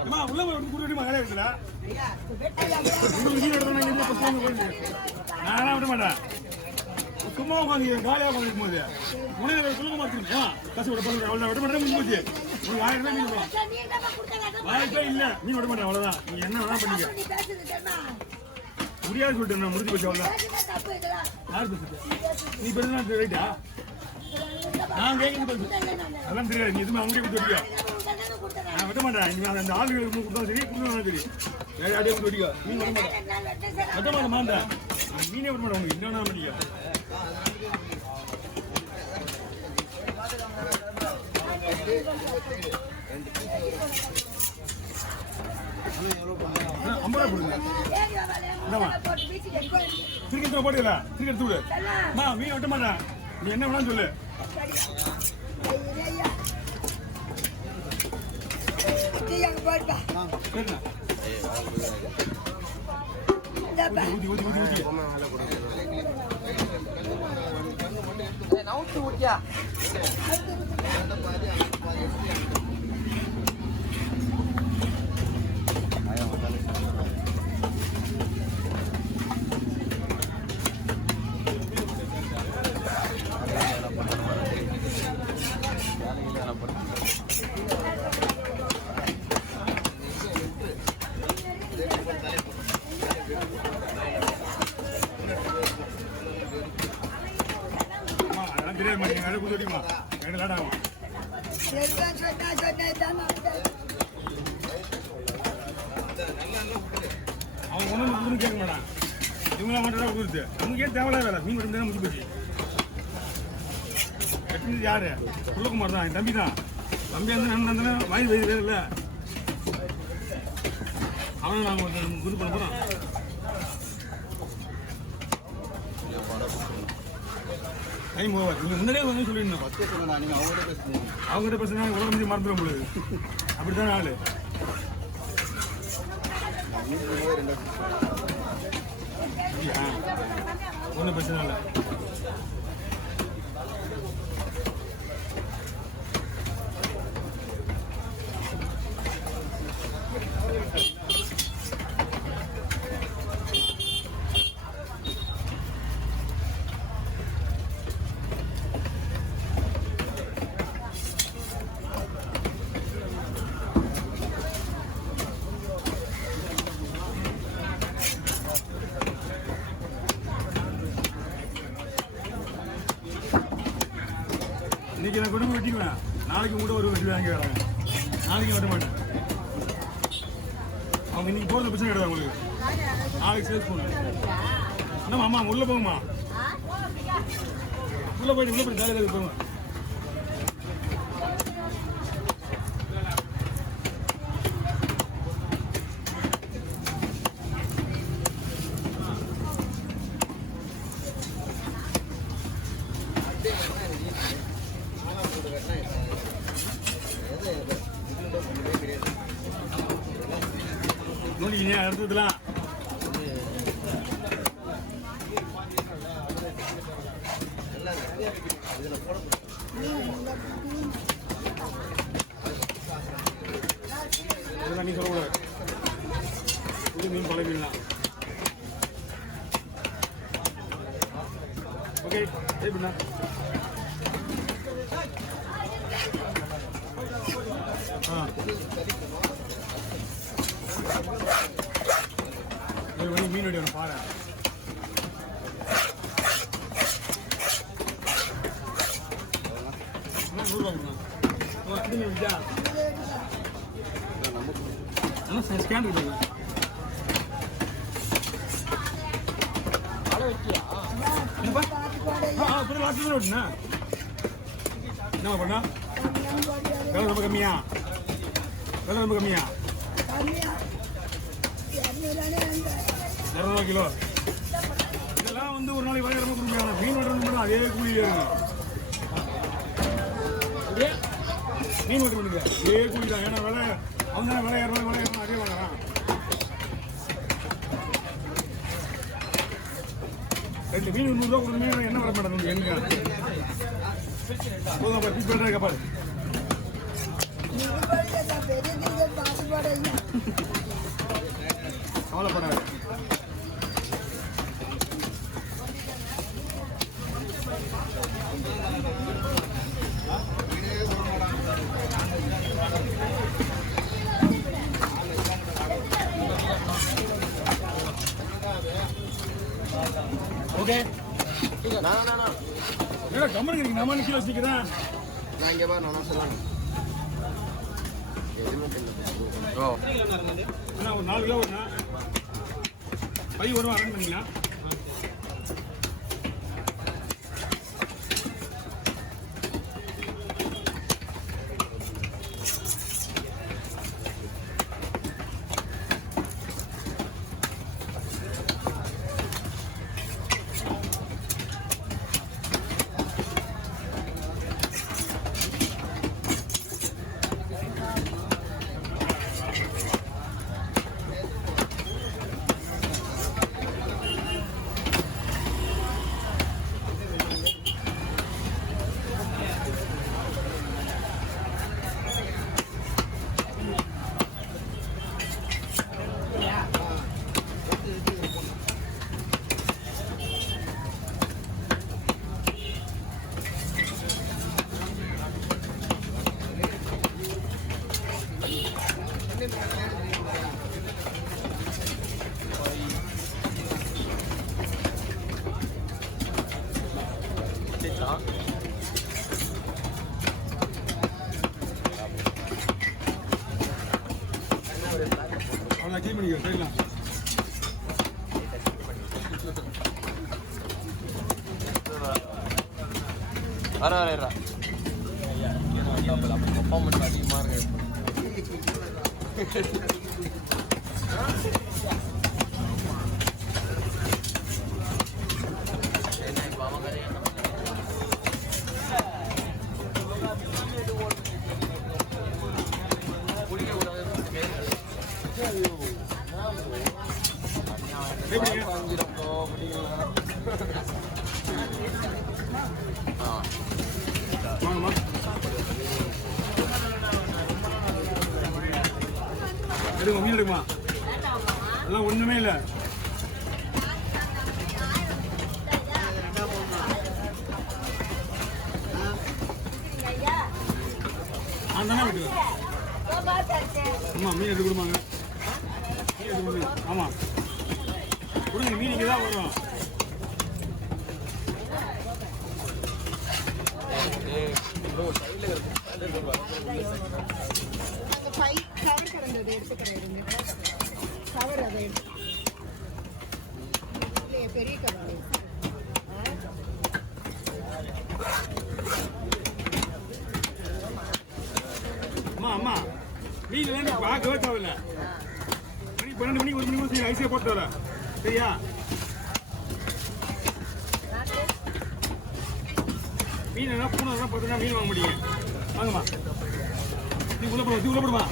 உள்ள குடி மகளே இருக்குல்ல நானா விட மாட்டேன் சும்மா உட்காந்து காலியாக உட்காந்துருக்கும் போது உனக்கு சொல்லுங்க மாட்டேன் கஷ்டப்பட பண்ண அவ்வளோ விட மாட்டேன் முடிஞ்சு போச்சு உங்களுக்கு 1000 ரூபாய் மீன் வாய்ப்பே இல்லை மீன் விட மாட்டேன் அவ்வளோதான் நீங்க என்ன வேணா பண்ணிக்க முடியாது சொல்லிட்டு நான் முடிஞ்சு போச்சு அவ்வளோதான் யார் பேசுறது நீ பேசுனா ரைட்டா நான் கேட்குறது அதெல்லாம் தெரியாது நீ எதுவுமே அவங்களே கொடுத்து வடிக்கா நான் விட மாட்டேன் அந்த ஆளுகளுக்கு கொடுத்தா சரி கொடுத்தா சரி வேற யாரையும் கொடுத்து வடிக்கா மீன் விட மாட்டேன் விட மாட்டேன் மாட்டேன் மீனே விட மாட்டேன் உங்களுக்கு என்னன்னா பண்ணிக்க ஐம்பது ரூபா கொடுங்க திருக்கி போட்டுக்கல திருக்கி எடுத்து விடு மீன் விட்ட மாட்டேன் நீ என்ன வேணாலும் சொல்லு ஊத்தியா தெரியாது மாட்டேங்க அதை கொடுத்து வடிமா ரெண்டு லேட் ஆகும் அவன் ஒன்றும் கேட்க மாட்டான் இவங்களா மட்டும் கொடுத்து அவங்க ஏன் தேவையில்ல வேலை மீன் மட்டும் தான் முடிச்சு போச்சு கட்டினது யாரு குள்ளகுமார் தான் என் தம்பி தான் தம்பி வந்து நான் வாங்கி வைக்கிறேன் இல்லை அவனை நாங்கள் குரு பண்ண போகிறோம் டைம் ஓவர் நீங்கள் முன்னாடியே வந்து சொல்லிடணும் அவங்ககிட்ட பேசுனா உலகம் முடிஞ்சு மறந்துடும் உங்களுக்கு அப்படித்தான் ஆளு ஒன்றும் பிரச்சனை இல்லை இன்னைக்கு நான் குடும்பம் வெட்டிக்குவேன் நாளைக்கு கூட ஒரு வெட்டி வாங்கி வராங்க நாளைக்கு வெட்ட மாட்டேன் அவங்க இன்னைக்கு போகிறது பிரச்சனை கிடையாது உங்களுக்கு நாளைக்கு சேல்ஸ் பண்ணுவேன் என்னம்மா அம்மா உள்ளே போகுமா உள்ளே போய் ஜாலியாக போங்க நோண்டிங்க எடுத்துக்கலாம் இதெல்லாம் நீ சொல்லக்கூடாது புது மீன் பழைய மீன்லாம் ஓகே எப்படின்னா மீன் வெடி ஒன்று பாரு ஸ்கேன் இருக்கு என்ன பண்ணா விலை ரொம்ப கம்மியா $200 கிலோ இதெல்லாம் வந்து ஒரு நாளைக்கு வரைய ரொம்ப கொடுக்குறாங்க மீன் வெட்டுறது அதே கூலியில இருக்கு மீன் வெட்டு பண்ணுங்க அதே கூலி தான் ஏன்னா விலை அவங்க விலை விலை அதே வாங்குறான் ரெண்டு மீன் $100 கொடுத்து மீன் என்ன வர மாட்டேன் எங்க போதும் பாரு பாரு கவலைப்படாது. ஓகே என்னடா கம்மன் கிடைக்கு நம்ம நிக்க வச்சுக்கிறேன் நான் இங்கே பாரு நான் சொல்லலாம் அண்ணா ஒரு 4 கிலோ வருண்ணா பை வருவா அரேஞ்ச் பண்ணிங்களா அவனை க்ளீன் பண்ணிக்கிறேன் சரிங்களா வர அப்பா மட்டும் அதிகமாக இருக்கு வாங்கம்மா எடுங்க மீன் எடுக்குமா அதெல்லாம் ஒண்ணுமே இல்லை நான் தானே வெட்டுவேன் அம்மா மீன் எடுத்து கொடுப்பாங்க மீன் எடுத்து கொடுங்க ஆமாம் கொடுங்க மீன் இங்கே தான் வரும் பெரிய கவர் அம்மா அம்மா மீன் வேண்டி பார்க்கவே தேவையில்ல மணி 12 மணிக்கு 1 மணிக்கு ஐசியா போட்டு வர சரியா மீன் என்ன பூனை தான் பார்த்தீங்கன்னா மீன் வாங்க முடியும் வாங்கம்மா நீ உள்ள போடுமா